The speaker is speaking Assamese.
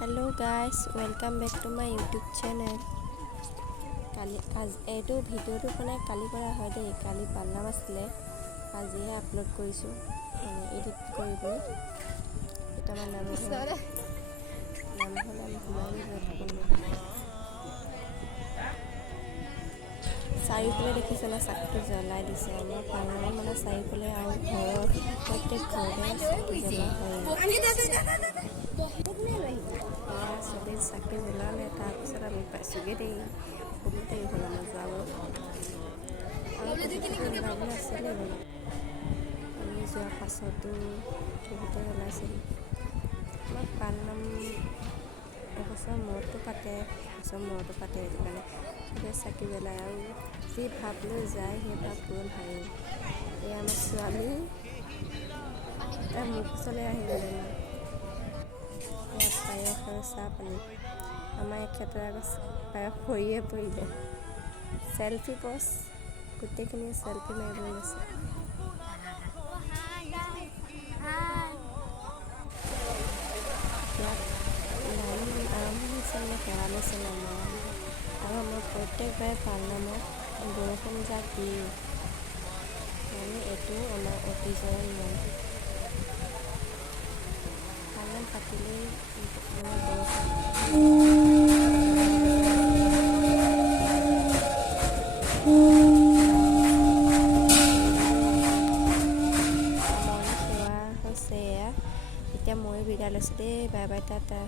Hello' guys, welcome back to my YouTube channel. এইটো ভিডিঅ'টো মানে কালি কৰা হয় দেই। কালি পালনাম আছিলে, আজিহে আপলোড কৰিছোঁ মানে এডিট কৰি পিনি। কেইটামান নামঘৰ সোমাই গৈ থাকোঁ। চাৰিওফালে দেখিছেনে চাকিটো জ্বলাই দিছে। আমাৰ পালনামত মানে চাৰিওফালে আৰু ঘৰৰ প্ৰত্যেক ঘৰতে চাকি জ্বলোৱা হয়। চবেই চাকি জ্বলালে, তাৰপিছত আমি পাইছোঁগৈ দেই। বহুত দেৰি হ'ল আমাৰ যোৱাবোৰ, আৰু জ্বলাবলৈ আছিলে বাৰু। আমি যোৱাৰ পাছতো বহুতে জ্বলাইছিল। আমাৰ পালনাম এবছৰ মূৰতো পাতে, সেইটো কাৰণে চবেই চাকি জ্বলায় আৰু যি ভাৱ লৈ যায় সেই ভাৱ পূৰণ হয়েই। এই আমাৰ ছোৱালী তাই মোক ওচৰলৈ আহি গ'লে ন, সেয়া পায়স আৰু চাহ পানী। আমাৰ এখেতৰ আকৌ পায়স সৰিয়ে পৰিলে। চেলফি প'জ, গোটেইখিনিয়ে চেলফি মাৰিবলৈ লৈছে। ইয়াত আৰম্ভ হৈছে মানে সেৱা লৈছে আমাৰ, আৰু আমাৰ প্ৰত্যেকবাৰে পালনামত বৰষুণ যাক দিয়ে, মানে এইটো আমাৰ অতীজৰে নিয়ম। পালনাম পাতিলেই মানে বৰষুণ সেৱা হৈছে এয়া। এতিয়া ময়ো বিদায় লৈছোঁ দেই, বাই বাই, টাটা।